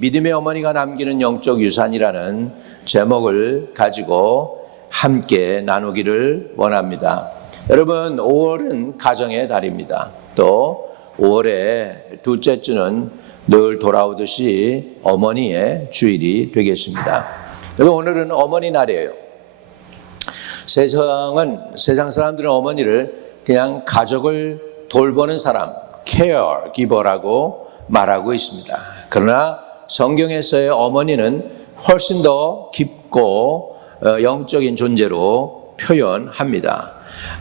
믿음의 어머니가 남기는 영적 유산이라는 제목을 가지고 함께 나누기를 원합니다. 여러분, 5월은 가정의 달입니다. 또 5월의 둘째 주는 늘 돌아오듯이 어머니의 주일이 되겠습니다. 여러분, 오늘은 어머니 날이에요. 세상 사람들은 어머니를 그냥 가족을 돌보는 사람, caregiver라고 말하고 있습니다. 그러나 성경에서의 어머니는 훨씬 더 깊고 영적인 존재로 표현합니다.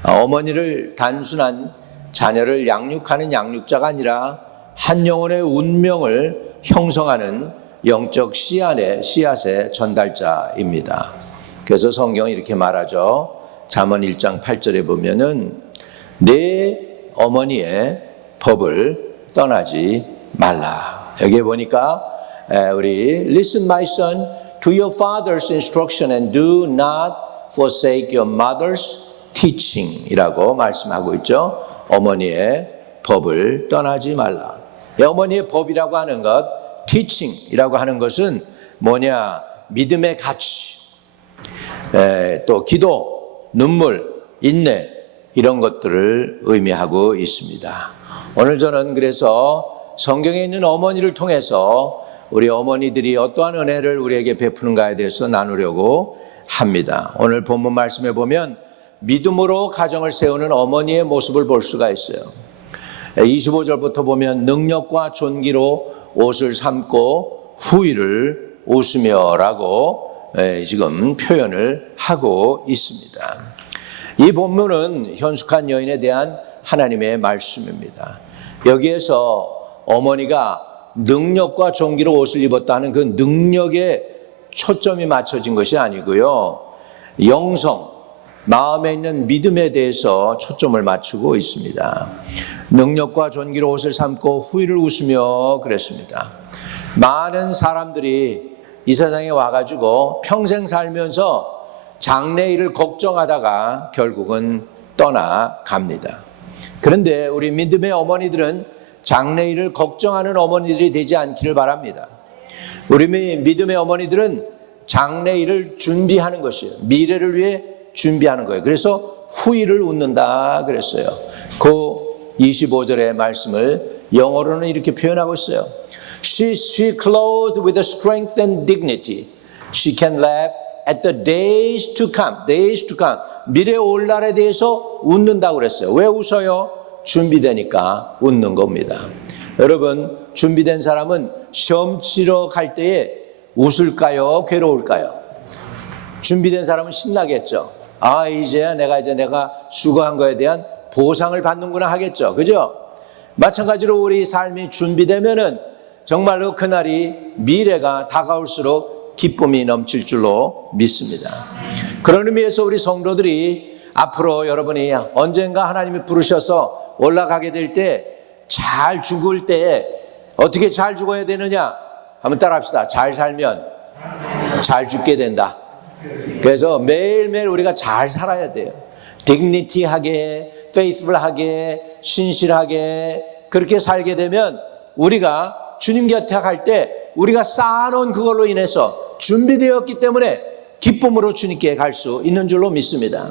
어머니를 단순한 자녀를 양육하는 양육자가 아니라 한 영혼의 운명을 형성하는 영적 씨앗의 전달자입니다. 그래서 성경이 이렇게 말하죠. 잠언 1장 8절에 보면은 내 어머니의 법을 떠나지 말라. 여기에 보니까 우리 Listen my son to your father's instruction and do not forsake your mother's teaching 이라고 말씀하고 있죠. 어머니의 법을 떠나지 말라. 어머니의 법이라고 하는 것, teaching이라고 하는 것은 뭐냐? 믿음의 가치, 또 기도, 눈물, 인내 이런 것들을 의미하고 있습니다. 오늘 저는 그래서 성경에 있는 어머니를 통해서 우리 어머니들이 어떠한 은혜를 우리에게 베푸는가에 대해서 나누려고 합니다. 오늘 본문 말씀에 보면 믿음으로 가정을 세우는 어머니의 모습을 볼 수가 있어요. 25절부터 보면 능력과 존귀로 옷을 삼고 후일을 웃으며라고 지금 표현을 하고 있습니다. 이 본문은 현숙한 여인에 대한 하나님의 말씀입니다. 여기에서 어머니가 능력과 존귀로 옷을 입었다는 그 능력에 초점이 맞춰진 것이 아니고요. 영성, 마음에 있는 믿음에 대해서 초점을 맞추고 있습니다. 능력과 존귀로 옷을 삼고 후일을 웃으며 그랬습니다. 많은 사람들이 이 세상에 와가지고 평생 살면서 장래일을 걱정하다가 결국은 떠나갑니다. 그런데 우리 믿음의 어머니들은 장래일을 걱정하는 어머니들이 되지 않기를 바랍니다. 우리 믿음의 어머니들은 장래일을 준비하는 것이에요. 미래를 위해 준비하는 거예요. 그래서 후일을 웃는다 그랬어요. 그 25절의 말씀을 영어로는 이렇게 표현하고 있어요. She clothed with strength and dignity. She can laugh at the days to come. Days to come. 미래 올 날에 대해서 웃는다고 그랬어요. 왜 웃어요? 준비되니까 웃는 겁니다. 여러분, 준비된 사람은 시험 치러 갈 때에 웃을까요? 괴로울까요? 준비된 사람은 신나겠죠. 아, 이제야 내가 수고한 거에 대한 보상을 받는구나 하겠죠. 그죠? 마찬가지로 우리 삶이 준비되면은 정말로 그날이 미래가 다가올수록 기쁨이 넘칠 줄로 믿습니다. 그런 의미에서 우리 성도들이 앞으로 여러분이 언젠가 하나님이 부르셔서 올라가게 될 때, 잘 죽을 때 어떻게 잘 죽어야 되느냐? 한번 따라합시다. 잘 살면 잘 죽게 된다. 그래서 매일매일 우리가 잘 살아야 돼요. dignity하게, faithful하게, 신실하게 그렇게 살게 되면 우리가 주님 곁에 갈 때 우리가 쌓아놓은 그걸로 인해서 준비되었기 때문에 기쁨으로 주님께 갈 수 있는 줄로 믿습니다.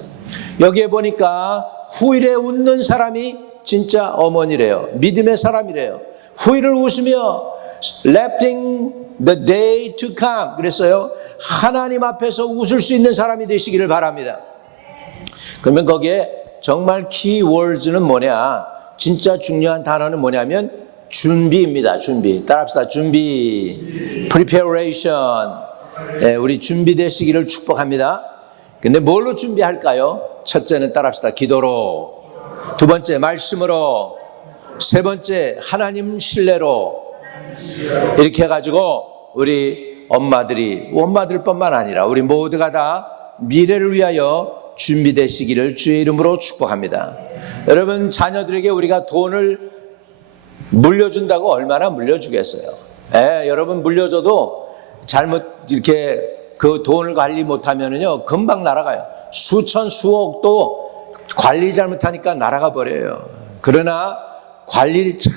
여기에 보니까 후일에 웃는 사람이 진짜 어머니래요. 믿음의 사람이래요. 후일을 웃으며 laughing the day to come 그랬어요. 하나님 앞에서 웃을 수 있는 사람이 되시기를 바랍니다. 그러면 거기에 정말 키워드는 뭐냐? 진짜 중요한 단어는 뭐냐면 준비입니다. 준비. 따라합시다. 준비. preparation. 우리 준비되시기를 축복합니다. 근데 뭘로 준비할까요? 첫째는 따라합시다. 기도로. 두 번째 말씀으로. 세 번째 하나님 신뢰로. 이렇게 해가지고 우리 엄마들뿐만 아니라 우리 모두가 다 미래를 위하여 준비되시기를 주의 이름으로 축복합니다. 여러분, 자녀들에게 우리가 돈을 물려준다고 얼마나 물려주겠어요? 여러분 물려줘도 잘못 이렇게 그 돈을 관리 못하면은요 금방 날아가요. 수천 수억도 관리 잘못하니까 날아가 버려요. 그러나 관리를 잘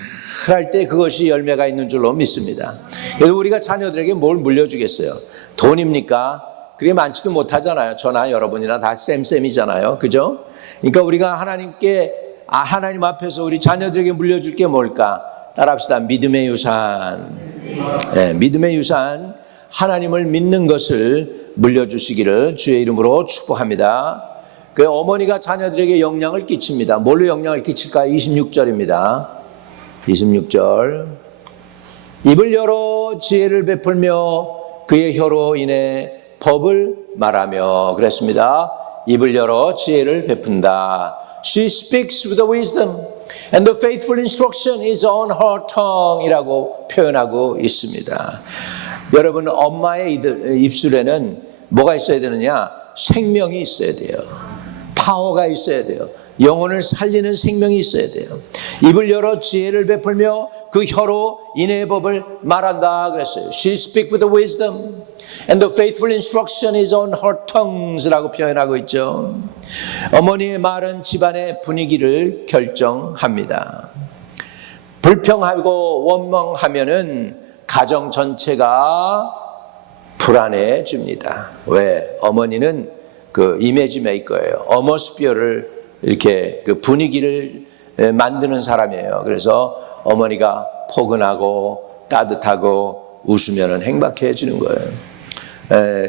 할 때 그것이 열매가 있는 줄로 믿습니다. 그래서 우리가 자녀들에게 뭘 물려주겠어요? 돈입니까? 그게 많지도 못하잖아요. 저나 여러분이나 다 쌤쌤이잖아요. 그죠? 그러니까 우리가 하나님 앞에서 우리 자녀들에게 물려줄 게 뭘까? 따라합시다. 믿음의 유산. 네, 믿음의 유산. 하나님을 믿는 것을 물려주시기를 주의 이름으로 축복합니다. 그 어머니가 자녀들에게 영향을 끼칩니다. 뭘로 영향을 끼칠까? 26절입니다. 26절. 입을 열어 지혜를 베풀며 그의 혀로 인해 법을 말하며 그랬습니다. 입을 열어 지혜를 베푼다. She speaks with wisdom and the faithful instruction is on her tongue 이라고 표현하고 있습니다. 여러분, 엄마의 입술에는 뭐가 있어야 되느냐? 생명이 있어야 돼요. 파워가 있어야 돼요. 영혼을 살리는 생명이 있어야 돼요. 입을 열어 지혜를 베풀며 그 혀로 인애의 법을 말한다 그랬어요. She speaks with wisdom and the faithful instruction is on her tongues라고 표현하고 있죠. 어머니의 말은 집안의 분위기를 결정합니다. 불평하고 원망하면은 가정 전체가 불안해집니다. 왜? 어머니는 그 이미지 메이커예요. 어머스피어를 이렇게 그 분위기를 만드는 사람이에요. 그래서 어머니가 포근하고 따뜻하고 웃으면 행복해지는 거예요.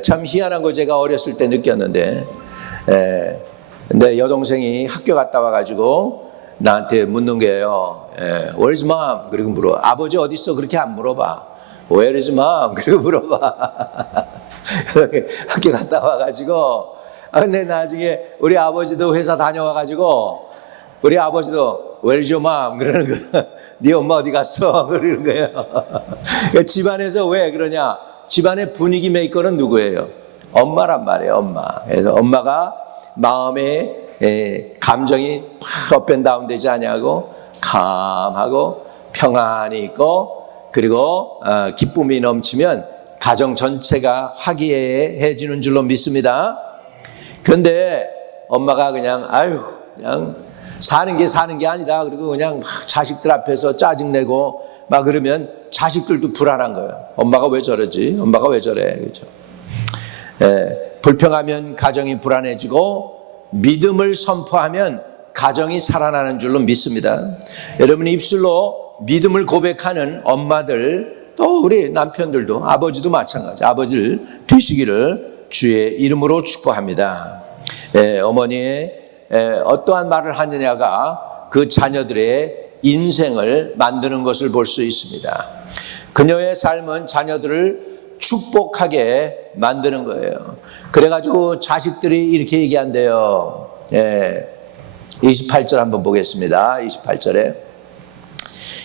참 희한한 거 제가 어렸을 때 느꼈는데, 근데 여동생이 학교 갔다 와가지고 나한테 묻는 거예요. Where's mom? 그리고 물어. 아버지 어디 있어? 그렇게 안 물어봐. Where is mom? 그리고 물어봐. 학교 갔다 와가지고. 근데 나중에 우리 아버지도 회사 다녀와가지고 우리 아버지도 Where's your mom? 그러는 거야. 네 엄마 어디 갔어? 그러는 거예요. 집안에서 왜 그러냐? 집안의 분위기 메이커는 누구예요? 엄마란 말이에요. 엄마. 그래서 엄마가 마음에 감정이 팍 업앤다운 되지 않냐고 감하고 평안이 있고 그리고 기쁨이 넘치면 가정 전체가 화기애애해지는 줄로 믿습니다. 그런데 엄마가 그냥 사는 게 아니다. 그리고 그냥 막 자식들 앞에서 짜증내고 막 그러면 자식들도 불안한 거예요. 엄마가 왜 저러지? 엄마가 왜 저래? 그렇죠? 불평하면 가정이 불안해지고 믿음을 선포하면 가정이 살아나는 줄로 믿습니다. 여러분 입술로 믿음을 고백하는 엄마들 또 우리 남편들도 아버지도 마찬가지 아버지를 되시기를 주의 이름으로 축복합니다. 어머니의 어떠한 말을 하느냐가 그 자녀들의 인생을 만드는 것을 볼 수 있습니다. 그녀의 삶은 자녀들을 축복하게 만드는 거예요. 그래가지고 자식들이 이렇게 얘기한대요. 28절 한번 보겠습니다. 28절에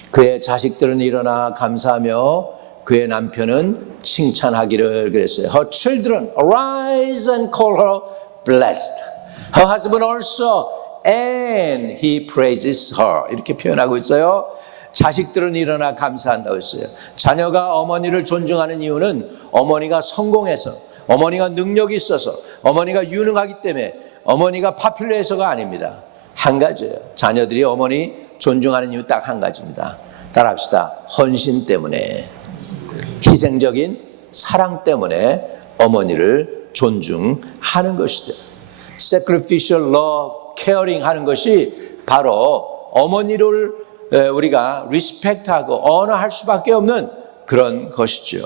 그의 자식들은 일어나 감사하며 그의 남편은 칭찬하기를 그랬어요. Her children arise and call her blessed. Her husband also and he praises her. 이렇게 표현하고 있어요. 자식들은 일어나 감사한다고 했어요. 자녀가 어머니를 존중하는 이유는 어머니가 성공해서 어머니가 능력이 있어서 어머니가 유능하기 때문에 어머니가 파퓰러해서가 아닙니다. 한 가지예요. 자녀들이 어머니 존중하는 이유 딱 한 가지입니다. 따라합시다. 헌신 때문에 희생적인 사랑 때문에 어머니를 존중하는 것이다. Sacrificial love, caring 하는 것이 바로 어머니를 우리가 리스펙트하고 언어할 수밖에 없는 그런 것이죠.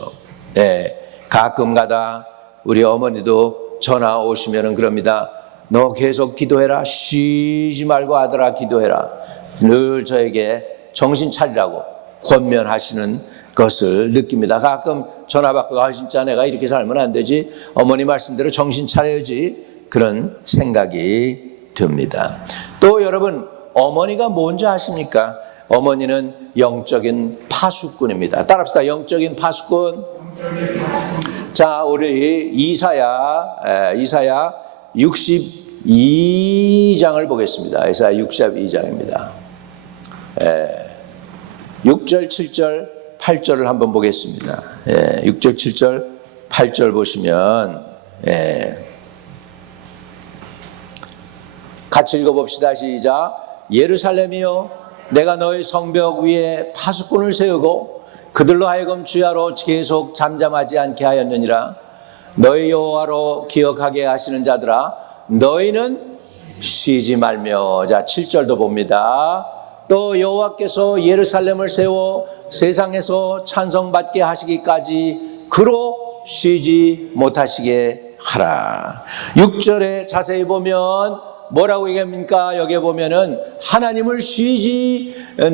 가끔가다 우리 어머니도 전화 오시면 그럽니다. 너 계속 기도해라. 쉬지 말고 아들아 기도해라. 늘 저에게 정신 차리라고 권면하시는 것을 느낍니다. 가끔 전화 받고 진짜 내가 이렇게 살면 안 되지. 어머니 말씀대로 정신 차려야지. 그런 생각이 듭니다. 또 여러분 어머니가 뭔지 아십니까? 어머니는 영적인 파수꾼입니다. 따라합시다. 영적인 파수꾼. 자, 우리 이사야 62장을 보겠습니다. 이사야 62장입니다. 6절, 7절, 8절을 한번 보겠습니다. 6절, 7절, 8절 보시면 같이 읽어봅시다. 시작. 예루살렘이여 내가 너의 성벽 위에 파수꾼을 세우고 그들로 하여금 주야로 계속 잠잠하지 않게 하였느니라. 너희 여호와로 기억하게 하시는 자들아, 너희는 쉬지 말며. 자, 7절도 봅니다. 또 여호와께서 예루살렘을 세워 세상에서 찬송받게 하시기까지 그로 쉬지 못하시게 하라. 6절에 자세히 보면 뭐라고 얘기합니까? 여기에 보면은 하나님을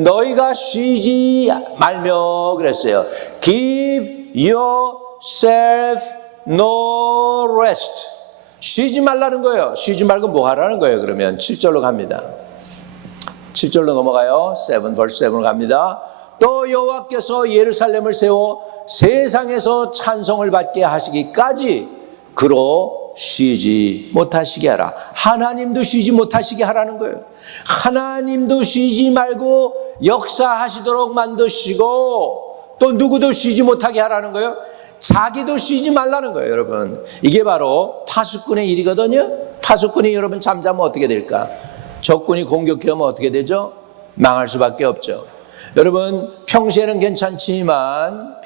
너희가 쉬지 말며 그랬어요. Give yourself no rest. 쉬지 말라는 거예요. 쉬지 말고 뭐 하라는 거예요? 그러면 7절로 갑니다. 7절로 넘어가요. 7, verse 7로 갑니다. 또 여호와께서 예루살렘을 세워 세상에서 찬송을 받게 하시기까지 그로 쉬지 못하시게 하라. 하나님도 쉬지 못하시게 하라는 거예요. 하나님도 쉬지 말고 역사하시도록 만드시고 또 누구도 쉬지 못하게 하라는 거예요. 자기도 쉬지 말라는 거예요, 여러분. 이게 바로 파수꾼의 일이거든요. 파수꾼이 여러분 잠자면 어떻게 될까? 적군이 공격해 오면 어떻게 되죠? 망할 수밖에 없죠. 여러분, 평시에는 괜찮지만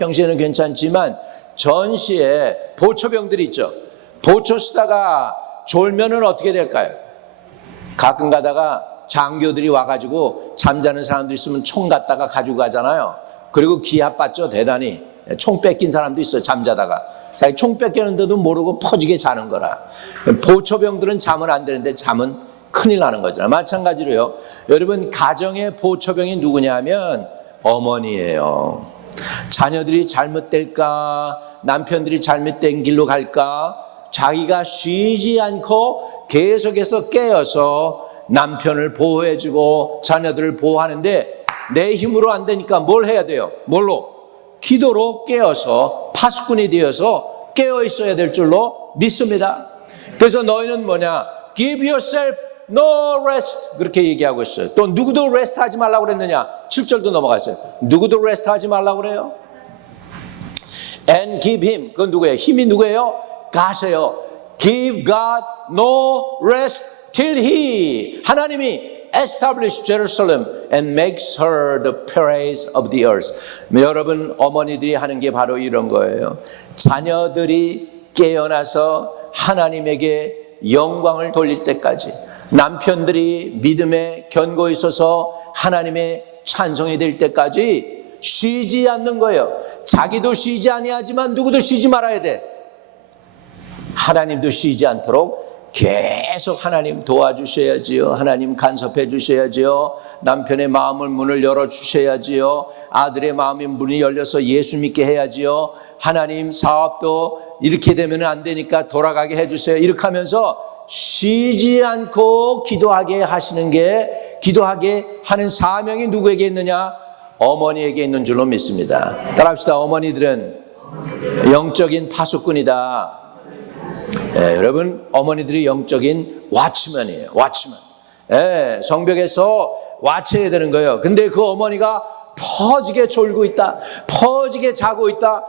전시에 보초병들이 있죠. 보초 쓰다가 졸면은 어떻게 될까요? 가끔 가다가 장교들이 와가지고 잠자는 사람들 있으면 총 갖다가 가지고 가잖아요. 그리고 기합받죠, 대단히. 총 뺏긴 사람도 있어요, 잠자다가. 자기 총 뺏겼는데도 모르고 퍼지게 자는 거라. 보초병들은 자면 안 되는데 자면 큰일 나는 거잖아요. 마찬가지로요, 여러분, 가정의 보초병이 누구냐 하면 어머니예요. 자녀들이 잘못될까, 남편들이 잘못된 길로 갈까, 자기가 쉬지 않고 계속해서 깨어서 남편을 보호해주고 자녀들을 보호하는데 내 힘으로 안 되니까 뭘 해야 돼요? 뭘로? 기도로 깨어서 파수꾼이 되어서 깨어 있어야 될 줄로 믿습니다. 그래서 너희는 뭐냐? Give yourself no rest. 그렇게 얘기하고 있어요. 또 누구도 레스트 하지 말라고 그랬느냐? 7절도 넘어갔어요. 누구도 레스트 하지 말라고 그래요? And give him. 그건 누구예요? 힘이 누구예요? 가세요. Give God no rest till he. 하나님이 establish Jerusalem and makes her the praise of the earth. 여러분, 어머니들이 하는 게 바로 이런 거예요. 자녀들이 깨어나서 하나님에게 영광을 돌릴 때까지, 남편들이 믿음에 견고히 있어서 하나님의 찬송이 될 때까지 쉬지 않는 거예요. 자기도 쉬지 아니하지만 누구도 쉬지 말아야 돼. 하나님도 쉬지 않도록 계속 하나님 도와주셔야지요. 하나님 간섭해 주셔야지요. 남편의 마음을 문을 열어주셔야지요. 아들의 마음의 문이 열려서 예수 믿게 해야지요. 하나님 사업도 이렇게 되면 안 되니까 돌아가게 해주세요. 이렇게 하면서 쉬지 않고 기도하게 하시는 게, 기도하게 하는 사명이 누구에게 있느냐? 어머니에게 있는 줄로 믿습니다. 따라합시다. 어머니들은 영적인 파수꾼이다. 여러분, 어머니들이 영적인 와치맨이에요. 와치맨. 성벽에서 와치해야 되는 거예요. 근데 그 어머니가 퍼지게 졸고 있다, 퍼지게 자고 있다,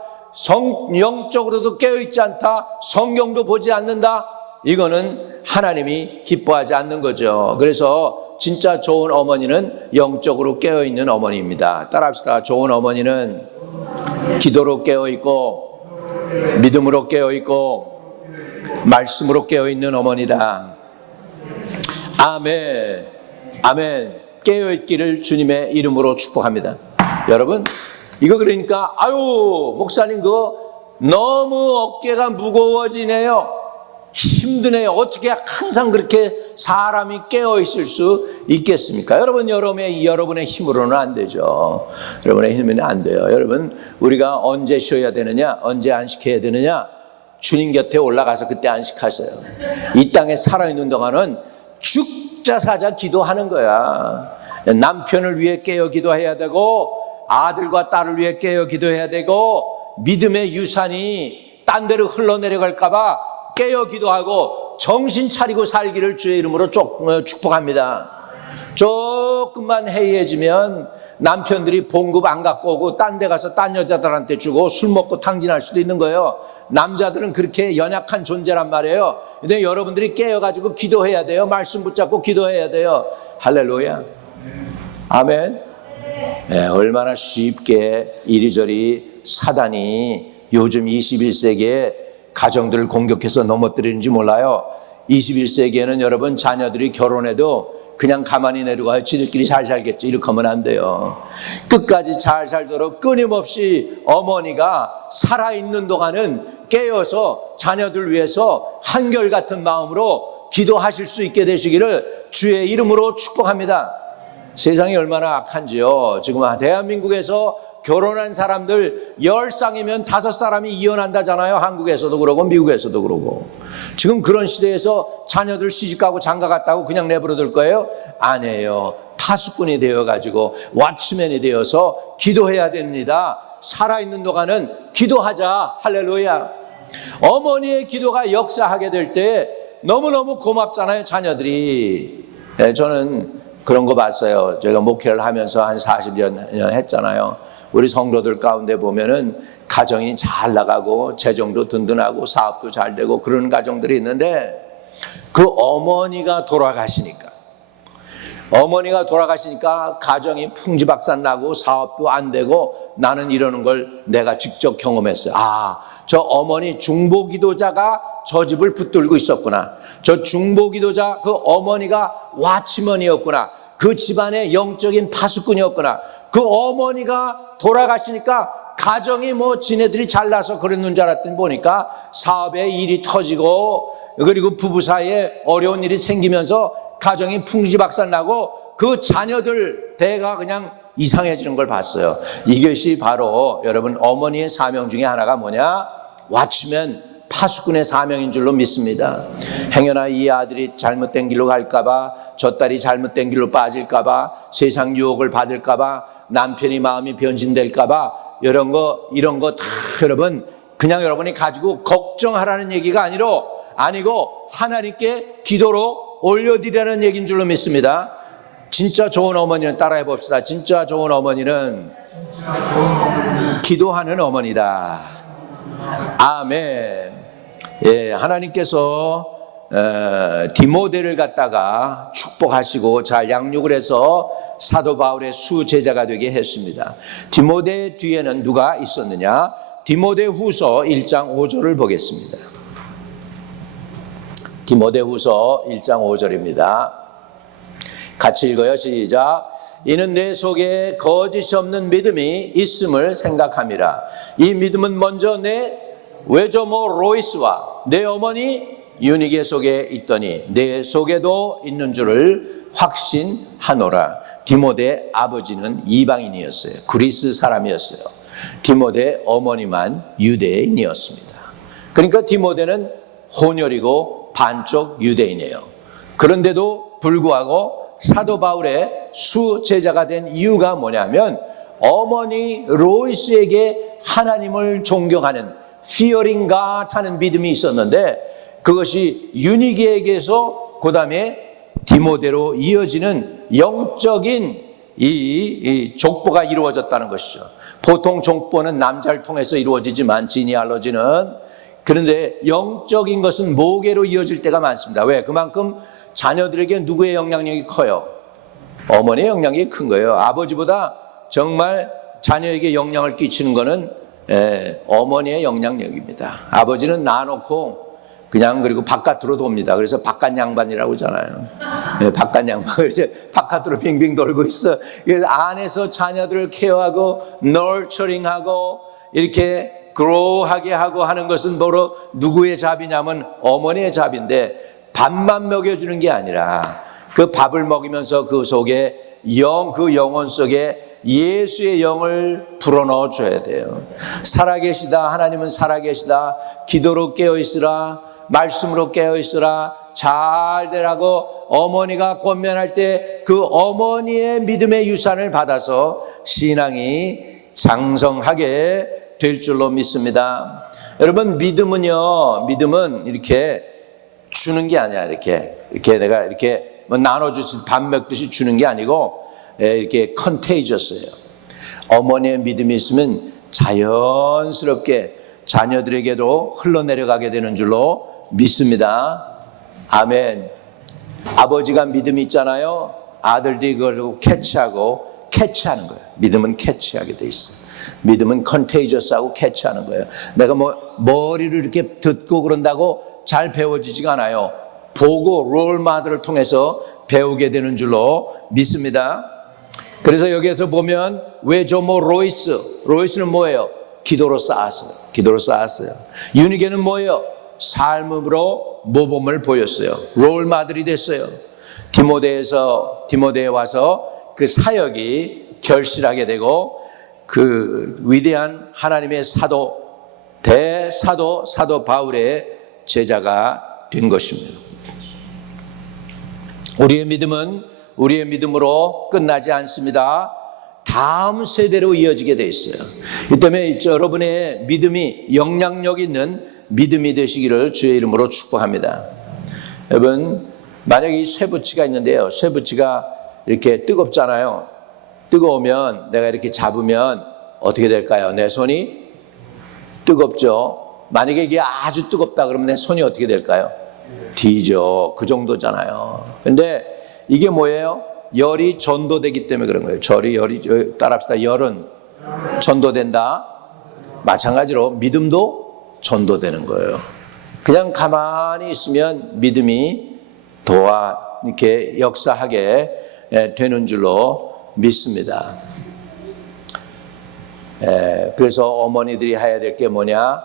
영적으로도 깨어있지 않다, 성경도 보지 않는다, 이거는 하나님이 기뻐하지 않는 거죠. 그래서 진짜 좋은 어머니는 영적으로 깨어있는 어머니입니다. 따라합시다. 좋은 어머니는 기도로 깨어있고 믿음으로 깨어있고 말씀으로 깨어있는 어머니다. 아멘. 아멘. 깨어있기를 주님의 이름으로 축복합니다. 여러분, 이거 그러니까 목사님 그거 너무 어깨가 무거워지네요, 힘드네요, 어떻게 항상 그렇게 사람이 깨어있을 수 있겠습니까? 여러분, 여러분의 힘으로는 안 되죠. 여러분의 힘으로는 안 돼요. 여러분, 우리가 언제 쉬어야 되느냐, 언제 안식해야 되느냐? 주님 곁에 올라가서 그때 안식하세요. 이 땅에 살아있는 동안은 죽자 사자 기도하는 거야. 남편을 위해 깨어 기도해야 되고, 아들과 딸을 위해 깨어 기도해야 되고, 믿음의 유산이 딴 데로 흘러내려갈까 봐 깨어 기도하고 정신 차리고 살기를 주의 이름으로 축복합니다. 조금만 해이해지면 남편들이 봉급 안 갖고 오고 딴 데 가서 딴 여자들한테 주고 술 먹고 탕진할 수도 있는 거예요. 남자들은 그렇게 연약한 존재란 말이에요. 근데 여러분들이 깨어가지고 기도해야 돼요. 말씀 붙잡고 기도해야 돼요. 할렐루야. 아멘. 얼마나 쉽게 이리저리 사단이 요즘 21세기에 가정들을 공격해서 넘어뜨리는지 몰라요. 21세기에는 여러분 자녀들이 결혼해도 그냥 가만히 내려가요. 지들끼리 잘 살겠죠. 이렇게 하면 안 돼요. 끝까지 잘 살도록 끊임없이 어머니가 살아있는 동안은 깨어서 자녀들 위해서 한결같은 마음으로 기도하실 수 있게 되시기를 주의 이름으로 축복합니다. 세상이 얼마나 악한지요. 지금 대한민국에서 결혼한 사람들 10쌍이면 5사람이 이혼한다잖아요. 한국에서도 그러고 미국에서도 그러고. 지금 그런 시대에서 자녀들 시집가고 장가갔다고 그냥 내버려둘 거예요? 아니에요. 파수꾼이 되어가지고 왓츠맨이 되어서 기도해야 됩니다. 살아있는 동안은 기도하자. 할렐루야. 어머니의 기도가 역사하게 될 때 너무너무 고맙잖아요. 자녀들이. 저는 그런 거 봤어요. 제가 목회를 하면서 한 40년 했잖아요. 우리 성도들 가운데 보면은 가정이 잘 나가고 재정도 든든하고 사업도 잘 되고 그런 가정들이 있는데 그 어머니가 돌아가시니까 가정이 풍지박산나고 사업도 안 되고 나는 이러는 걸 내가 직접 경험했어요. 저 어머니 중보기도자가 저 집을 붙들고 있었구나. 저 중보기도자 그 어머니가 와치먼이었구나. 그 집안의 영적인 파수꾼이었구나. 그 어머니가 돌아가시니까 가정이 지네들이 잘나서 그랬는 줄 알았더니 보니까 사업에 일이 터지고 그리고 부부 사이에 어려운 일이 생기면서 가정이 풍지박산나고 그 자녀들 대가 그냥 이상해지는 걸 봤어요. 이것이 바로 여러분 어머니의 사명 중에 하나가 뭐냐? 와치맨 파수꾼의 사명인 줄로 믿습니다. 행여나 이 아들이 잘못된 길로 갈까봐, 저 딸이 잘못된 길로 빠질까봐, 세상 유혹을 받을까봐, 남편이 마음이 변진될까봐 이런 거 다 여러분 그냥 여러분이 가지고 걱정하라는 얘기가 아니고 하나님께 기도로 올려드리라는 얘기인 줄로 믿습니다. 진짜 좋은 어머니는 따라해 봅시다. 진짜 좋은 어머니는 기도하는 어머니다. 아멘. 하나님께서 디모데를 갖다가 축복하시고 잘 양육을 해서 사도 바울의 수제자가 되게 했습니다. 디모데 뒤에는 누가 있었느냐? 디모데 후서 1장 5절을 보겠습니다. 디모데 후서 1장 5절입니다. 같이 읽어요. 시작. 이는 내 속에 거짓이 없는 믿음이 있음을 생각함이라. 이 믿음은 먼저 내 외조모 로이스와 내 어머니 유니게 속에 있더니 내 속에도 있는 줄을 확신하노라. 디모데 아버지는 이방인이었어요. 그리스 사람이었어요. 디모데 어머니만 유대인이었습니다. 그러니까 디모데는 혼혈이고 반쪽 유대인이에요. 그런데도 불구하고 사도 바울의 수제자가 된 이유가 뭐냐면 어머니 로이스에게 하나님을 존경하는 fearing God 하는 믿음이 있었는데 그것이 유니게에게서 그 다음에 디모데로 이어지는 영적인 이 족보가 이루어졌다는 것이죠. 보통 족보는 남자를 통해서 이루어지지만 지니알로지는 그런데 영적인 것은 모계로 이어질 때가 많습니다. 왜? 그만큼 자녀들에게 누구의 영향력이 커요? 어머니의 영향력이 큰 거예요. 아버지보다 정말 자녀에게 영향을 끼치는 것은 어머니의 영향력입니다. 아버지는 놔놓고 그냥 그리고 바깥으로 돕니다. 그래서 바깥 양반이라고 하잖아요. 바깥 양반. 이제 바깥으로 빙빙 돌고 있어. 그래서 안에서 자녀들을 케어하고 널처링하고 이렇게 그로하게 하고 하는 것은 바로 누구의 잡이냐면 어머니의 잡인데 밥만 먹여주는 게 아니라 그 밥을 먹이면서 그 속에 그 영혼 속에 예수의 영을 불어넣어 줘야 돼요. 살아계시다. 하나님은 살아계시다. 기도로 깨어있으라. 말씀으로 깨어있으라. 잘 되라고 어머니가 권면할 때 그 어머니의 믿음의 유산을 받아서 신앙이 장성하게 될 줄로 믿습니다. 여러분 믿음은 이렇게 주는 게 아니야. 이렇게 내가 이렇게 나눠주듯이 밥 먹듯이 주는 게 아니고 이렇게 컨테이저스예요. 어머니의 믿음이 있으면 자연스럽게 자녀들에게도 흘러내려가게 되는 줄로 믿습니다. 아멘. 아버지가 믿음이 있잖아요. 아들들이 그걸 캐치하고 캐치하는 거예요. 믿음은 캐치하게 돼 있어. 믿음은 컨테이저스하고 캐치하는 거예요. 내가 머리를 이렇게 듣고 그런다고 잘 배워지지가 않아요. 보고 롤마들을 통해서 배우게 되는 줄로 믿습니다. 그래서 여기에서 보면 외조모 로이스는 뭐예요? 기도로 쌓았어요. 유니게는 뭐예요? 삶으로 모범을 보였어요. 롤마들이 됐어요. 디모데에 와서 그 사역이 결실하게 되고 그 위대한 하나님의 사도 바울의 제자가 된 것입니다. 우리의 믿음은 우리의 믿음으로 끝나지 않습니다. 다음 세대로 이어지게 돼 있어요. 이 때문에 여러분의 믿음이 영향력 있는 믿음이 되시기를 주의 이름으로 축복합니다. 여러분, 만약에 이 쇠붙이가 있는데요. 쇠붙이가 이렇게 뜨겁잖아요. 뜨거우면 내가 이렇게 잡으면 어떻게 될까요? 내 손이 뜨겁죠. 만약에 이게 아주 뜨겁다 그러면 내 손이 어떻게 될까요? 뒤져. 그 정도잖아요. 근데 이게 뭐예요? 열이 전도되기 때문에 그런 거예요. 열이 따라합시다. 열은 전도된다. 마찬가지로 믿음도 전도되는 거예요. 그냥 가만히 있으면 믿음이 이렇게 역사하게 되는 줄로 믿습니다. 그래서 어머니들이 해야 될 게 뭐냐?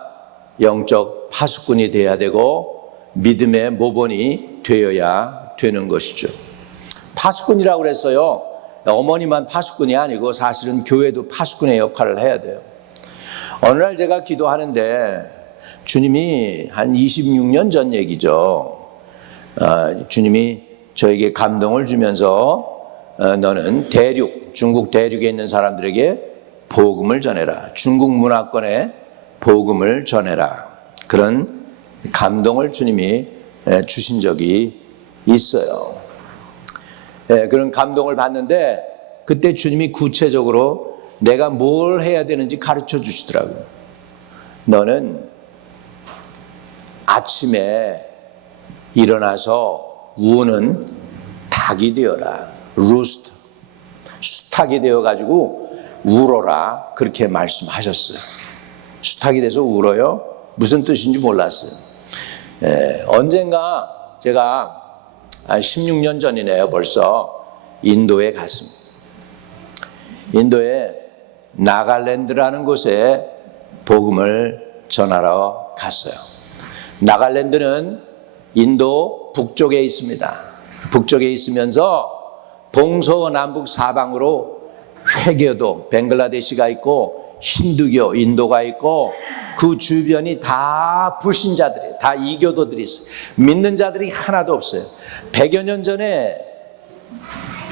영적 파수꾼이 되어야 되고 믿음의 모본이 되어야 되는 것이죠. 파수꾼이라고 그랬어요. 어머니만 파수꾼이 아니고 사실은 교회도 파수꾼의 역할을 해야 돼요. 어느 날 제가 기도하는데 주님이 한 26년 전 얘기죠. 주님이 저에게 감동을 주면서 너는 중국 대륙에 있는 사람들에게 복음을 전해라. 중국 문화권에 복음을 전해라. 그런 감동을 주님이 주신 적이 있어요. 그런 감동을 받는데 그때 주님이 구체적으로 내가 뭘 해야 되는지 가르쳐 주시더라고요. 너는 아침에 일어나서 우는 닭이 되어라. 루스트. 수탉이 되어가지고 울어라. 그렇게 말씀하셨어요. 수탉이 돼서 울어요? 무슨 뜻인지 몰랐어요. 언젠가 제가 한 16년 전이네요. 벌써 인도에 갔습니다. 인도에 나갈랜드라는 곳에 복음을 전하러 갔어요. 나갈랜드는 인도 북쪽에 있습니다. 북쪽에 있으면서 동서남북 사방으로 회교도 벵글라데시가 있고 힌두교 인도가 있고 그 주변이 다 불신자들이에요. 다 이교도들이 있어요. 믿는 자들이 하나도 없어요. 100여 년 전에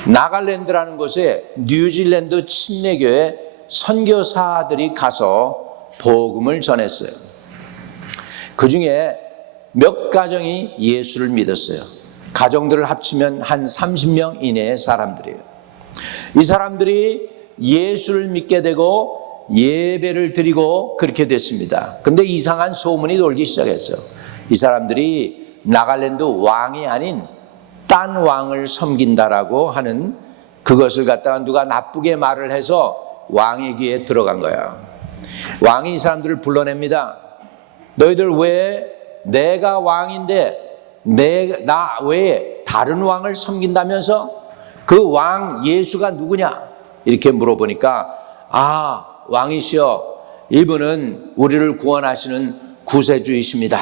나갈랜드라는 곳에 뉴질랜드 침례교회 선교사들이 가서 복음을 전했어요. 그 중에 몇 가정이 예수를 믿었어요. 가정들을 합치면 한 30명 이내의 사람들이에요. 이 사람들이 예수를 믿게 되고 예배를 드리고 그렇게 됐습니다. 그런데 이상한 소문이 돌기 시작했어요. 이 사람들이 나갈랜드 왕이 아닌 딴 왕을 섬긴다라고 하는 그것을 갖다가 누가 나쁘게 말을 해서 왕의 귀에 들어간 거야. 왕이 이 사람들을 불러냅니다. 너희들 왜 내가 왕인데 나 외에 다른 왕을 섬긴다면서? 그 왕 예수가 누구냐? 이렇게 물어보니까 왕이시여, 이분은 우리를 구원하시는 구세주이십니다.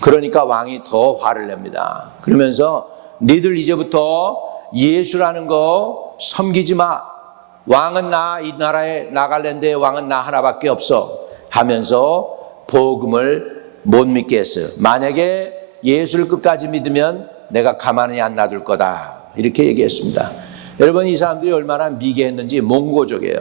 그러니까 왕이 더 화를 냅니다. 그러면서 니들 이제부터 예수라는 거 섬기지 마. 왕은 이 나라의 나갈랜드의 왕은 나 하나밖에 없어 하면서 복음을 못 믿게 했어요. 만약에 예수를 끝까지 믿으면 내가 가만히 안 놔둘 거다. 이렇게 얘기했습니다. 여러분, 이 사람들이 얼마나 미개했는지. 몽고족이에요.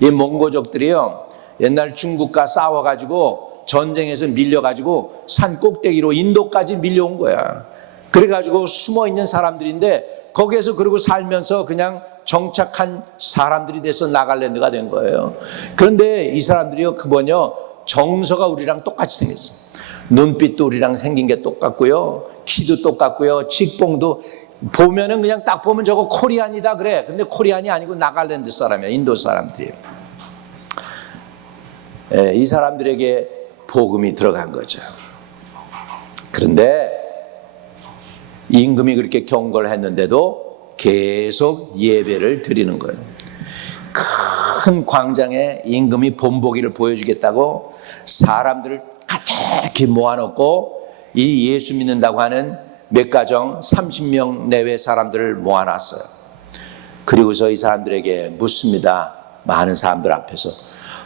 이 몽고족들이요, 옛날 중국과 싸워가지고 전쟁에서 밀려가지고 산 꼭대기로 인도까지 밀려온 거야. 그래가지고 숨어있는 사람들인데 거기에서 그러고 살면서 그냥 정착한 사람들이 돼서 나갈랜드가 된 거예요. 그런데 이 사람들이요, 정서가 우리랑 똑같이 생겼어. 눈빛도 우리랑 생긴 게 똑같고요, 키도 똑같고요, 직봉도 보면은 그냥 딱 보면 저거 코리안이다 그래. 근데 코리안이 아니고 나갈랜드 사람이야. 인도 사람들이에요. 이 사람들에게 복음이 들어간 거죠. 그런데 임금이 그렇게 경고를 했는데도 계속 예배를 드리는 거예요. 큰 광장에 임금이 본보기를 보여주겠다고 사람들을 가득히 모아놓고 이 예수 믿는다고 하는 몇 가정 30명 내외 사람들을 모아놨어요. 그리고서 이 사람들에게 묻습니다. 많은 사람들 앞에서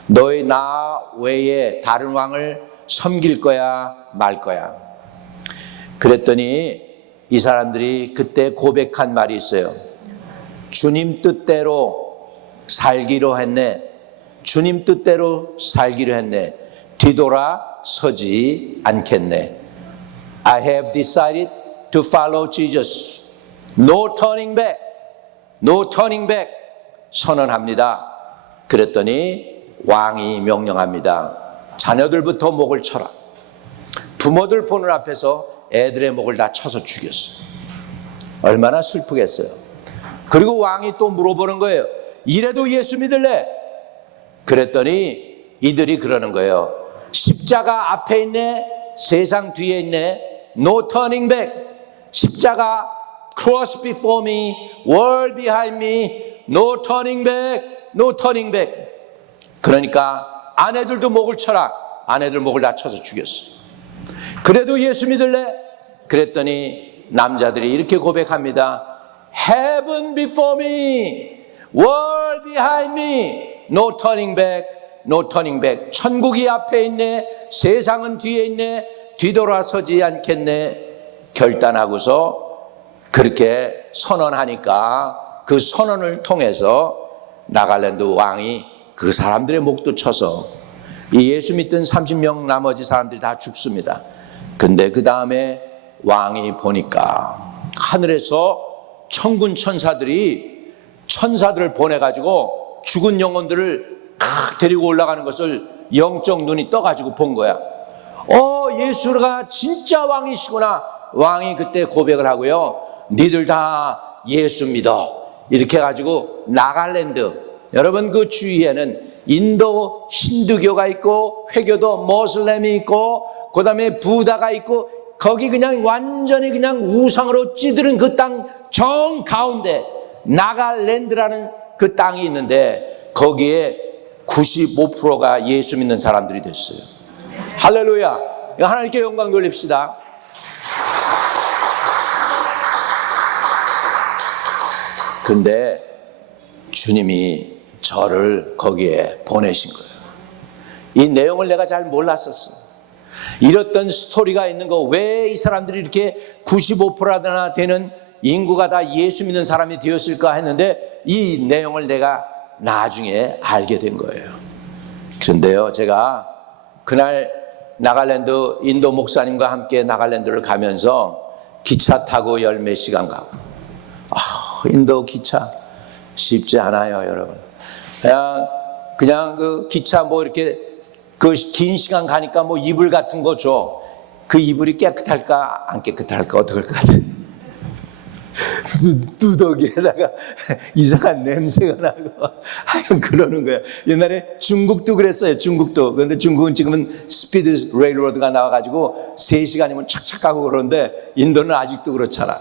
너희 나 외에 다른 왕을 섬길 거야 말 거야. 그랬더니 이 사람들이 그때 고백한 말이 있어요. 주님 뜻대로 살기로 했네. 주님 뜻대로 살기로 했네. 뒤돌아 서지 않겠네. I have decided to follow Jesus. No turning back. No turning back. 선언합니다. 그랬더니 왕이 명령합니다. 자녀들부터 목을 쳐라. 부모들 보는 앞에서 애들의 목을 다 쳐서 죽였어요. 얼마나 슬프겠어요. 그리고 왕이 또 물어보는 거예요. 이래도 예수 믿을래? 그랬더니 이들이 그러는 거예요. 십자가 앞에 있네, 세상 뒤에 있네. No turning back. 십자가 cross before me, world behind me. No turning back. No turning back. 그러니까 아내들도 목을 쳐라. 아내들 목을 다 쳐서 죽였어. 그래도 예수 믿을래? 그랬더니 남자들이 이렇게 고백합니다. Heaven before me, world behind me. No turning back, no turning back. 천국이 앞에 있네, 세상은 뒤에 있네, 뒤돌아서지 않겠네. 결단하고서 그렇게 선언하니까 그 선언을 통해서 나갈랜드 왕이 그 사람들의 목도 쳐서 이 예수 믿던 30명 나머지 사람들이 다 죽습니다. 근데 그 다음에 왕이 보니까 하늘에서 천군 천사들이 천사들을 보내가지고 죽은 영혼들을 탁 데리고 올라가는 것을 영적 눈이 떠가지고 본 거야. 예수가 진짜 왕이시구나. 왕이 그때 고백을 하고요. 니들 다 예수 믿어. 이렇게 해가지고 나갈랜드, 여러분 그 주위에는 인도 힌두교가 있고 회교도 모슬렘이 있고 그 다음에 부다가 있고 거기 그냥 완전히 그냥 우상으로 찌드는 그 땅 정 가운데 나갈랜드라는 그 땅이 있는데 거기에 95%가 예수 믿는 사람들이 됐어요. 할렐루야. 하나님께 영광 돌립시다. 근데 주님이 저를 거기에 보내신 거예요. 이 내용을 내가 잘 몰랐었어. 이랬던 스토리가 있는 거, 왜 이 사람들이 이렇게 95%나 되는 인구가 다 예수 믿는 사람이 되었을까 했는데 이 내용을 내가 나중에 알게 된 거예요. 그런데요, 제가 그날 나갈랜드 인도 목사님과 함께 나갈랜드를 가면서 기차 타고 열 몇 시간 가고, 인도 기차 쉽지 않아요, 여러분. 그냥 그 기차 뭐 이렇게 그 긴 시간 가니까 뭐 이불 같은 거 줘. 그 이불이 깨끗할까 안 깨끗할까 어떡할 것 같아. 두더기에다가 이상한 냄새가 나고 하여간 그러는 거야. 옛날에 중국도 그랬어요. 중국도. 그런데 중국은 지금은 스피드 레일로드가 나와가지고 3시간이면 착착 가고 그러는데 인도는 아직도 그렇잖아.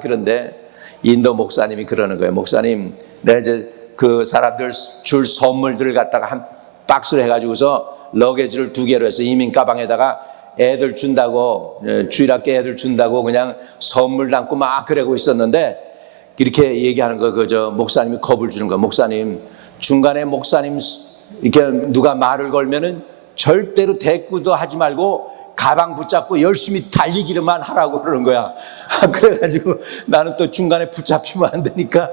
그런데 인도 목사님이 그러는 거예요. 목사님, 내가 이제 그 사람들 줄 선물들을 갖다가 한 박스로 해가지고서 러게지를 2개로 해서 이민 가방에다가 애들 준다고, 주일학교 애들 준다고 그냥 선물 담고 막 그러고 있었는데 이렇게 얘기하는 거, 목사님이 겁을 주는 거야. 목사님, 중간에 목사님 이렇게 누가 말을 걸면은 절대로 대꾸도 하지 말고 가방 붙잡고 열심히 달리기만 하라고 그러는 거야. 그래가지고 나는 또 중간에 붙잡히면 안 되니까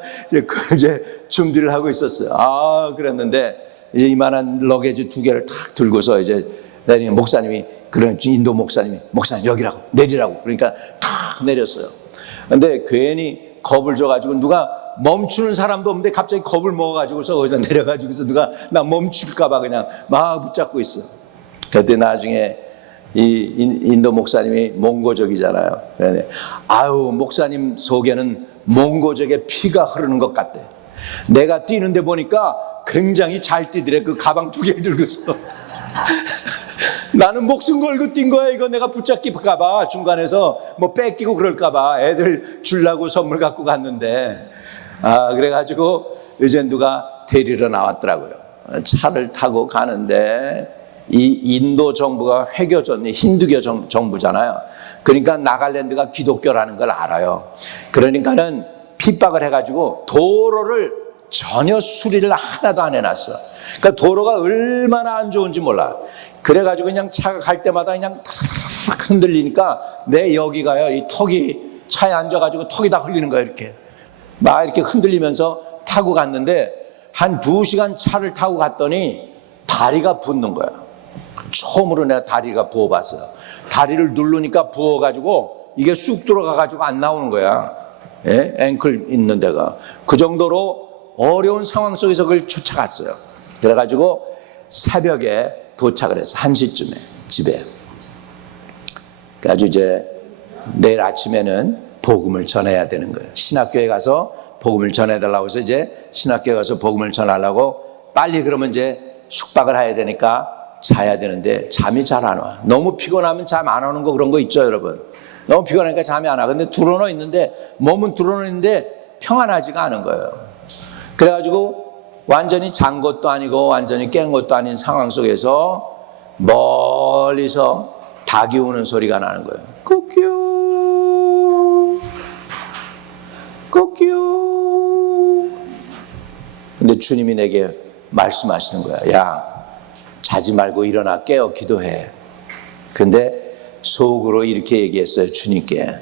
이제 준비를 하고 있었어요. 그랬는데 이제 이만한 러게지 2개를 탁 들고서 이제 내리는 목사님이, 그런 인도 목사님 여기라고 내리라고 그러니까 탁 내렸어요. 근데 괜히 겁을 줘가지고 누가 멈추는 사람도 없는데 갑자기 겁을 먹어가지고서 거기다 내려가지고서 누가 나 멈출까봐 그냥 막 붙잡고 있어. 그때 나중에 인도 목사님이 몽고족이잖아요. 그러네. 아유, 목사님 속에는 몽고족의 피가 흐르는 것 같대. 내가 뛰는데 보니까 굉장히 잘 뛰더래. 그 가방 2개 들고서. 나는 목숨 걸고 뛴 거야. 이거 내가 붙잡힐까봐 중간에서 뭐 뺏기고 그럴까봐 애들 주려고 선물 갖고 갔는데, 그래가지고 이제 누가 데리러 나왔더라고요. 차를 타고 가는데 이 인도 정부가 회교전, 힌두교 정부잖아요. 그러니까 나갈랜드가 기독교라는 걸 알아요. 그러니까는 핍박을 해가지고 도로를 전혀 수리를 하나도 안 해놨어. 그러니까 도로가 얼마나 안 좋은지 몰라. 그래가지고 그냥 차가 갈 때마다 그냥 탁 흔들리니까 내 여기가요, 이 턱이 차에 앉아가지고 턱이 다 흘리는 거야. 이렇게 막 이렇게 흔들리면서 타고 갔는데 한 2시간 차를 타고 갔더니 다리가 붓는 거야. 처음으로 내가 다리가 부어봤어요. 다리를 누르니까 부어가지고 이게 쑥 들어가가지고 안 나오는 거야. 예? 앵클 있는 데가. 그 정도로 어려운 상황 속에서 그걸 쫓아갔어요. 그래가지고 새벽에 도착을 해서 1시쯤에 집에. 그래가지고 이제 내일 아침에는 복음을 전해야 되는 거예요. 신학교에 가서 복음을 전해달라고 해서 이제 신학교에 가서 복음을 전하려고 빨리 그러면 이제 숙박을 해야 되니까 자야 되는데 잠이 잘 안 와. 너무 피곤하면 잠 안 오는 거 그런 거 있죠, 여러분. 너무 피곤하니까 잠이 안 와. 근데 드러눠 있는데, 몸은 드러눠 있는데 평안하지가 않은 거예요. 그래가지고 완전히 잔 것도 아니고 완전히 깬 것도 아닌 상황 속에서 멀리서 닭이 우는 소리가 나는 거예요. 꼬끼요, 꼬끼요. 근데 주님이 내게 말씀하시는 거야. 야, 자지 말고 일어나 깨어 기도해. 근데 속으로 이렇게 얘기했어요. 주님께.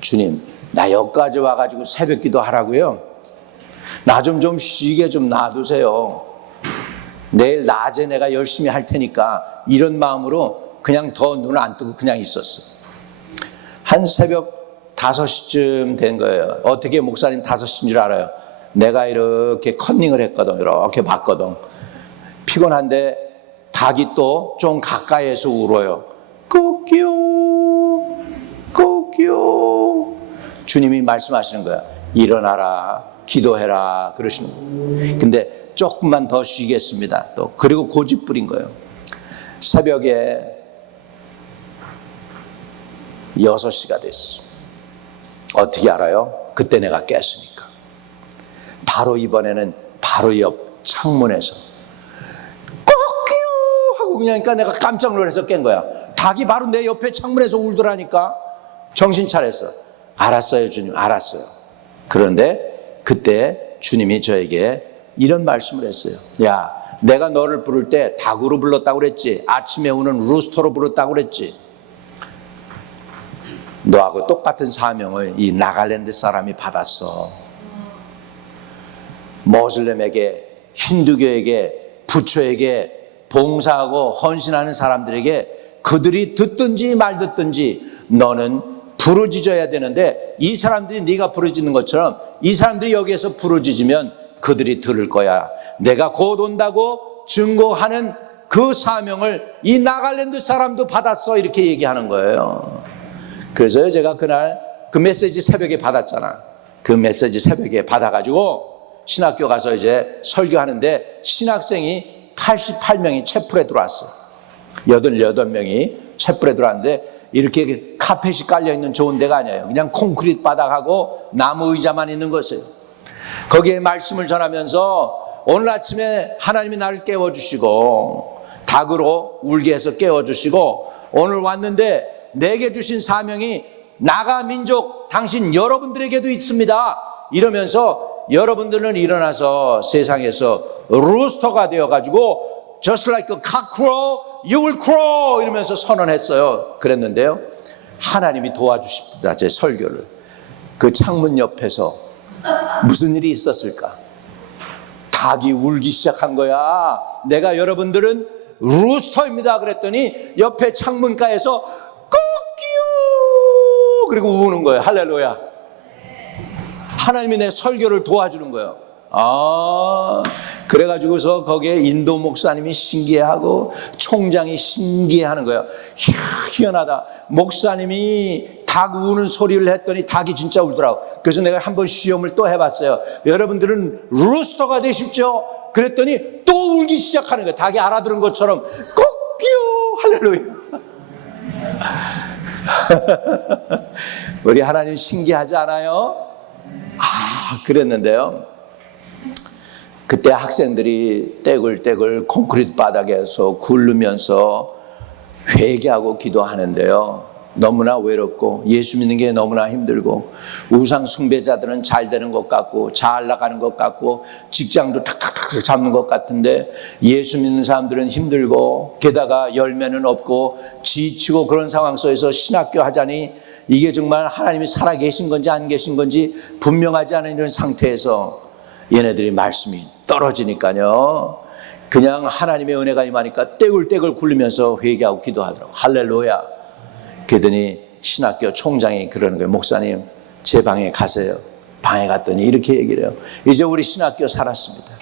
주님, 나 여기까지 와가지고 새벽 기도 하라고요? 나 좀 쉬게 좀 놔두세요. 내일 낮에 내가 열심히 할 테니까. 이런 마음으로 그냥 더 눈 안 뜨고 그냥 있었어. 한 새벽 5시쯤 된 거예요. 어떻게 목사님 5시인 줄 알아요? 내가 이렇게 컨닝을 했거든. 이렇게 봤거든. 피곤한데 닭이 또 좀 가까이에서 울어요. 꼬끼요, 꼬끼요. 주님이 말씀하시는 거야. 일어나라, 기도해라, 그러시는 거예요. 근데 조금만 더 쉬겠습니다. 또 그리고 고집 부린 거예요. 새벽에 6시가 됐어. 어떻게 알아요? 그때 내가 깼으니까. 바로 이번에는 바로 옆 창문에서 꼬끼요 하고 그냥 그러니까 내가 깜짝 놀라서 깬 거야. 닭이 바로 내 옆에 창문에서 울더라니까. 정신 차렸어. 알았어요, 주님, 알았어요. 그런데 그때 주님이 저에게 이런 말씀을 했어요. 야, 내가 너를 부를 때 닭으로 불렀다고 그랬지. 아침에 우는 루스터로 불렀다고 그랬지. 너하고 똑같은 사명을 이 나갈랜드 사람이 받았어. 모슬렘에게, 힌두교에게, 부처에게 봉사하고 헌신하는 사람들에게 그들이 듣든지 말 듣든지 너는 부르짖어야 되는데, 이 사람들이 네가 부르짖는 것처럼 이 사람들이 여기에서 부르짖으면 그들이 들을 거야. 내가 곧 온다고 증거하는 그 사명을 이 나갈랜드 사람도 받았어. 이렇게 얘기하는 거예요. 그래서 제가 그날 그 메시지 새벽에 받았잖아. 그 메시지 새벽에 받아가지고 신학교 가서 이제 설교하는데 신학생이 88명이 채플에 들어왔어. 88명이 채플에 들어왔는데 이렇게 카펫이 깔려있는 좋은 데가 아니에요. 그냥 콘크리트 바닥하고 나무 의자만 있는 것이에요. 거기에 말씀을 전하면서 오늘 아침에 하나님이 나를 깨워주시고 닭으로 울게 해서 깨워주시고 오늘 왔는데 내게 주신 사명이 나가 민족 당신 여러분들에게도 있습니다. 이러면서 여러분들은 일어나서 세상에서 루스터가 되어가지고 just like a cock crow, you will crow 이러면서 선언했어요. 그랬는데요, 하나님이 도와주십니다. 제 설교를. 그 창문 옆에서 무슨 일이 있었을까? 닭이 울기 시작한 거야. 내가 여러분들은 루스터입니다 그랬더니 옆에 창문가에서 꼬끼요 그리고 우는 거예요. 할렐루야. 하나님이 내 설교를 도와주는 거예요. 그래가지고서 거기에 인도 목사님이 신기해하고 총장이 신기해하는 거예요. 희한하다. 목사님이 닭 우는 소리를 했더니 닭이 진짜 울더라고. 그래서 내가 한번 시험을 또 해봤어요. 여러분들은 루스터가 되십시오. 그랬더니 또 울기 시작하는 거예요. 닭이 알아들은 것처럼 꼭끼요 할렐루야. 우리 하나님 신기하지 않아요? 그랬는데요. 그때 학생들이 떼굴떼굴 콘크리트 바닥에서 굴르면서 회개하고 기도하는데요. 너무나 외롭고 예수 믿는 게 너무나 힘들고 우상 숭배자들은 잘 되는 것 같고 잘 나가는 것 같고 직장도 탁탁탁 잡는 것 같은데 예수 믿는 사람들은 힘들고 게다가 열매는 없고 지치고 그런 상황 속에서 신학교 하자니 이게 정말 하나님이 살아계신 건지 안 계신 건지 분명하지 않은 이런 상태에서 얘네들이 말씀이 떨어지니까요. 그냥 하나님의 은혜가 임하니까 떼굴떼굴 굴리면서 회개하고 기도하더라고. 할렐루야. 그러더니 신학교 총장이 그러는 거예요. 목사님, 제 방에 가세요. 방에 갔더니 이렇게 얘기를 해요. 이제 우리 신학교 살았습니다.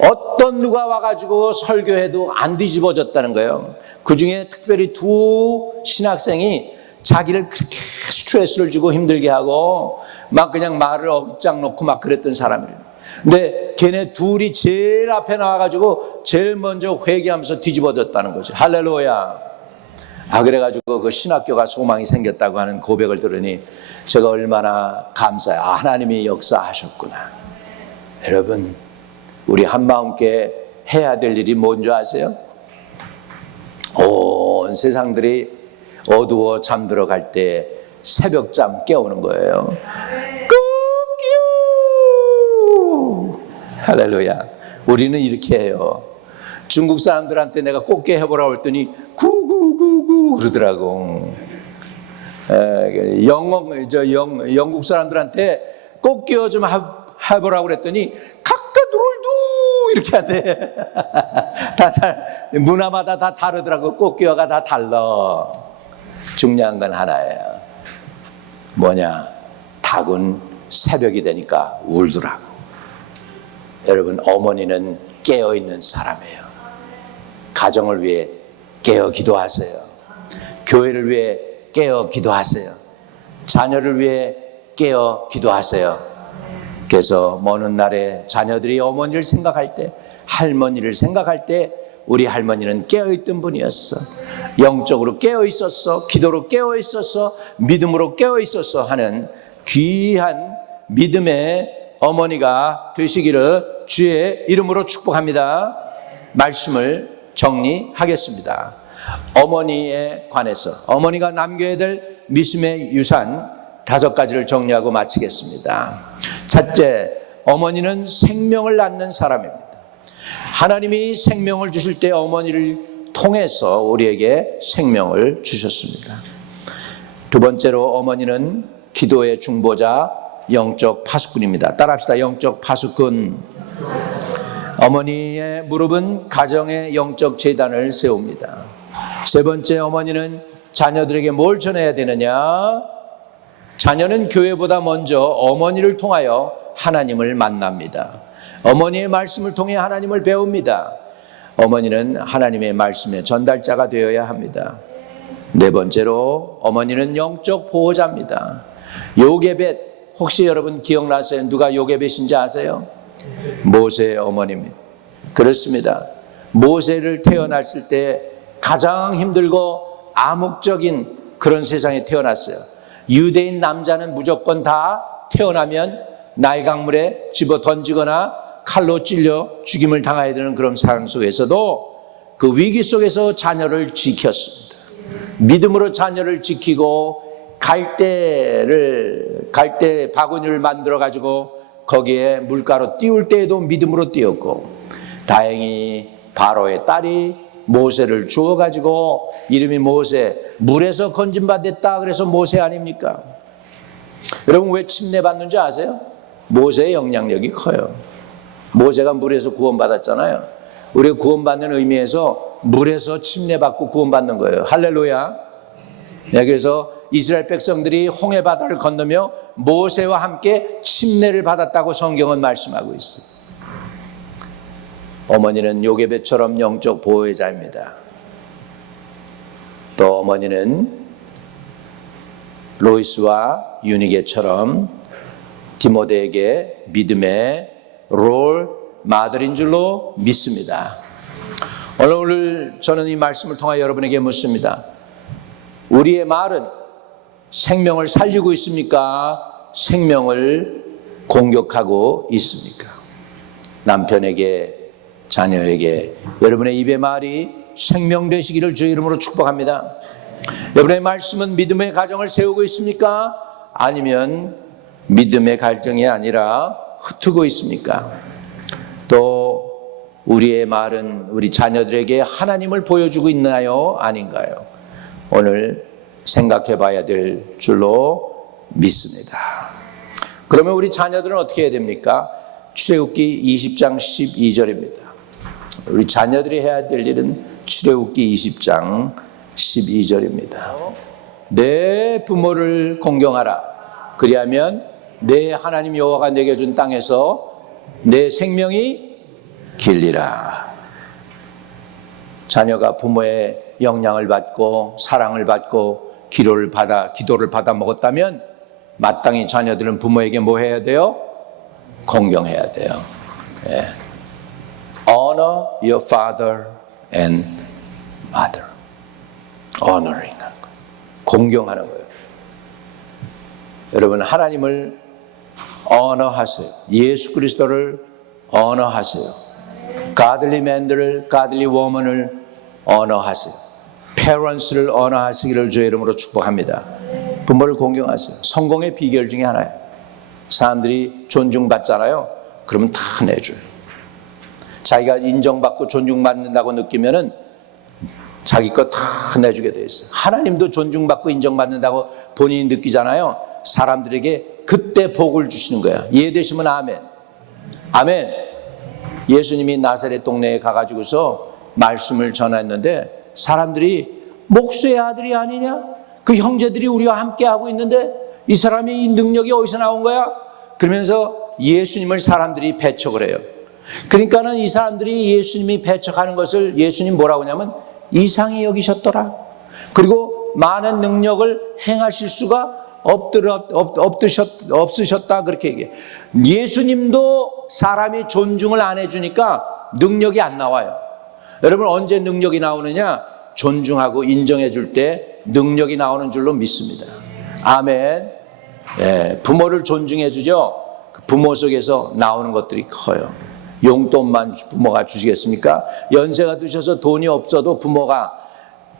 어떤 누가 와가지고 설교해도 안 뒤집어졌다는 거예요. 그 중에 특별히 두 신학생이 자기를 그렇게 스트레스를 주고 힘들게 하고 막 그냥 말을 억장 놓고 막 그랬던 사람이에요. 근데 걔네 둘이 제일 앞에 나와가지고 제일 먼저 회개하면서 뒤집어졌다는 거죠. 할렐루야. 그래가지고 그 신학교가 소망이 생겼다고 하는 고백을 들으니 제가 얼마나 감사해요. 하나님이 역사하셨구나. 여러분, 우리 한마음께 해야 될 일이 뭔지 아세요? 온 세상들이 어두워 잠들어 갈 때 새벽잠 깨우는 거예요. 꼭끼요. 할렐루야. 우리는 이렇게 해요. 중국 사람들한테 내가 꽃게 해보라고 했더니 구구구구 그러더라고. 영국 사람들한테 꽃게 좀 해보라고 그랬더니 카카두룰두 이렇게 한대. 문화마다 다 다르더라고. 꽃게가 다 달라. 중요한 건 하나예요. 뭐냐? 닭은 새벽이 되니까 울더라고. 여러분, 어머니는 깨어있는 사람이에요. 가정을 위해 깨어 기도하세요. 교회를 위해 깨어 기도하세요. 자녀를 위해 깨어 기도하세요. 그래서 먼 훗날에 자녀들이 어머니를 생각할 때, 할머니를 생각할 때 우리 할머니는 깨어있던 분이었어. 영적으로 깨어있었어. 기도로 깨어있었어. 믿음으로 깨어있었어 하는 귀한 믿음의 어머니가 되시기를 주의 이름으로 축복합니다. 말씀을 정리하겠습니다. 어머니에 관해서 어머니가 남겨야 될 믿음의 유산 5가지를 정리하고 마치겠습니다. 첫째, 어머니는 생명을 낳는 사람입니다. 하나님이 생명을 주실 때 어머니를 통해서 우리에게 생명을 주셨습니다. 두 번째로 어머니는 기도의 중보자, 영적 파수꾼입니다. 따라합시다. 영적 파수꾼. 어머니의 무릎은 가정의 영적 재단을 세웁니다. 세 번째, 어머니는 자녀들에게 뭘 전해야 되느냐? 자녀는 교회보다 먼저 어머니를 통하여 하나님을 만납니다. 어머니의 말씀을 통해 하나님을 배웁니다. 어머니는 하나님의 말씀의 전달자가 되어야 합니다. 네 번째로, 어머니는 영적 보호자입니다. 요게벳, 혹시 여러분 기억나세요? 누가 요게벳인지 아세요? 모세의 어머니입니다. 그렇습니다. 모세를 태어났을 때 가장 힘들고 암흑적인 그런 세상에 태어났어요. 유대인 남자는 무조건 다 태어나면 나일강물에 집어 던지거나 칼로 찔려 죽임을 당해야 되는 그런 상황 속에서도 그 위기 속에서 자녀를 지켰습니다. 믿음으로 자녀를 지키고 갈대 바구니를 만들어 가지고 거기에 물가로 띄울 때에도 믿음으로 띄웠고, 다행히 바로의 딸이 모세를 주어 가지고 이름이 모세, 물에서 건진받았다 그래서 모세 아닙니까? 여러분, 왜 침례받는지 아세요? 모세의 영향력이 커요. 모세가 물에서 구원받았잖아요. 우리가 구원받는 의미에서 물에서 침례받고 구원받는 거예요. 할렐루야. 네, 그래서 이스라엘 백성들이 홍해 바다를 건너며 모세와 함께 침례를 받았다고 성경은 말씀하고 있어요. 어머니는 요게벳처럼 영적 보호자입니다. 또 어머니는 로이스와 유니게처럼 디모데에게 믿음의 롤 마들인 줄로 믿습니다. 오늘 저는 이 말씀을 통하여 여러분에게 묻습니다. 우리의 말은 생명을 살리고 있습니까? 생명을 공격하고 있습니까? 남편에게, 자녀에게 여러분의 입의 말이 생명 되시기를 주의 이름으로 축복합니다. 여러분의 말씀은 믿음의 가정을 세우고 있습니까? 아니면 믿음의 가정이 아니라 흩트고 있습니까? 또 우리의 말은 우리 자녀들에게 하나님을 보여주고 있나요? 아닌가요? 오늘 생각해 봐야 될 줄로 믿습니다. 그러면 우리 자녀들은 어떻게 해야 됩니까? 출애굽기 20장 12절입니다. 우리 자녀들이 해야 될 일은 출애굽기 20장 12절입니다. 내 부모를 공경하라. 그리하면 내 하나님 여호와가 내게 준 땅에서 내 생명이 길리라. 자녀가 부모의 영향을 받고 사랑을 받고 기도를 받아 먹었다면 마땅히 자녀들은 부모에게 뭐 해야 돼요? 공경해야 돼요. 예. Honor your father and mother. Honoring 하는 거예요. 공경하는 거예요. 여러분 하나님을 honor하세요. 예수 그리스도를 honor하세요. godly man들을, godly woman을 honor하세요. parents를 honor하시기를 주의 이름으로 축복합니다. 부모를 공경하세요. 성공의 비결 중에 하나예요. 사람들이 존중받잖아요. 그러면 다 내줘요. 자기가 인정받고 존중받는다고 느끼면은 자기 거 다 내주게 돼 있어요. 하나님도 존중받고 인정받는다고 본인이 느끼잖아요. 사람들에게 그때 복을 주시는 거야. 이해되시면 아멘. 아멘. 예수님이 나사렛 동네에 가가지고서 말씀을 전했는데 사람들이 목수의 아들이 아니냐? 그 형제들이 우리와 함께하고 있는데 이 사람이 이 능력이 어디서 나온 거야? 그러면서 예수님을 사람들이 배척을 해요. 그러니까는 이 사람들이 예수님이 배척하는 것을 예수님 뭐라고 하냐면 이상히 여기셨더라. 그리고 많은 능력을 행하실 수가 없으셨다 그렇게 얘기해요. 예수님도 사람이 존중을 안 해주니까 능력이 안 나와요. 여러분 언제 능력이 나오느냐? 존중하고 인정해 줄 때 능력이 나오는 줄로 믿습니다. 아멘. 예, 부모를 존중해 주죠. 그 부모 속에서 나오는 것들이 커요. 용돈만 부모가 주시겠습니까? 연세가 드셔서 돈이 없어도 부모가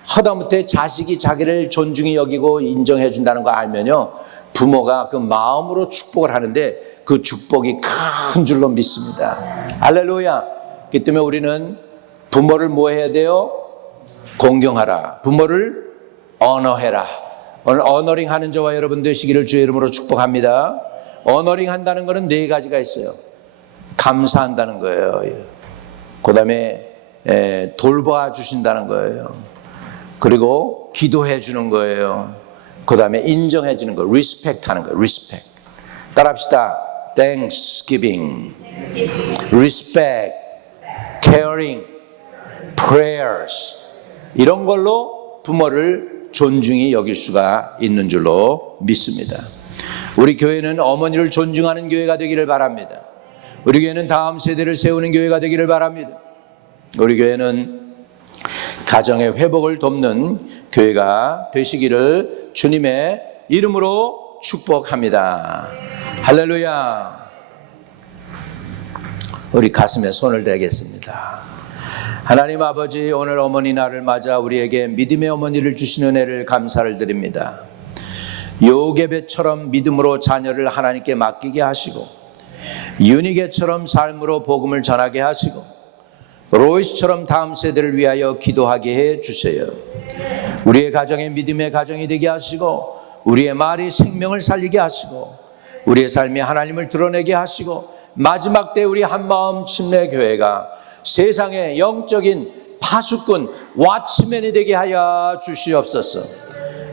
하다못해 자식이 자기를 존중히 여기고 인정해 준다는 거 알면요, 부모가 그 마음으로 축복을 하는데 그 축복이 큰 줄로 믿습니다. 할렐루야. 그렇기 때문에 우리는 부모를 뭐 해야 돼요? 공경하라. 부모를 언어해라. 오늘 언어링 하는 저와 여러분 되시기를 주의 이름으로 축복합니다. 언어링 한다는 것은 네 가지가 있어요. 감사한다는 거예요. 그 다음에 돌봐 주신다는 거예요. 그리고 기도해 주는 거예요. 그 다음에 인정해 주는 거예요. respect 하는 거예요. respect. 따라합시다. Thanksgiving, respect, caring, prayers. 이런 걸로 부모를 존중히 여길 수가 있는 줄로 믿습니다. 우리 교회는 어머니를 존중하는 교회가 되기를 바랍니다. 우리 교회는 다음 세대를 세우는 교회가 되기를 바랍니다. 우리 교회는 가정의 회복을 돕는 교회가 되시기를 주님의 이름으로 축복합니다. 할렐루야. 우리 가슴에 손을 대겠습니다. 하나님 아버지, 오늘 어머니 날을 맞아 우리에게 믿음의 어머니를 주신 은혜를 감사를 드립니다. 요게벳처럼 믿음으로 자녀를 하나님께 맡기게 하시고, 유니게처럼 삶으로 복음을 전하게 하시고, 로이스처럼 다음 세대를 위하여 기도하게 해 주세요. 우리의 가정이 믿음의 가정이 되게 하시고, 우리의 말이 생명을 살리게 하시고, 우리의 삶이 하나님을 드러내게 하시고, 마지막 때 우리 한마음 침례교회가 세상의 영적인 파수꾼 왓치맨이 되게 하여 주시옵소서.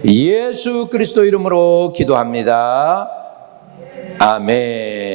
예수 그리스도 이름으로 기도합니다. 아멘.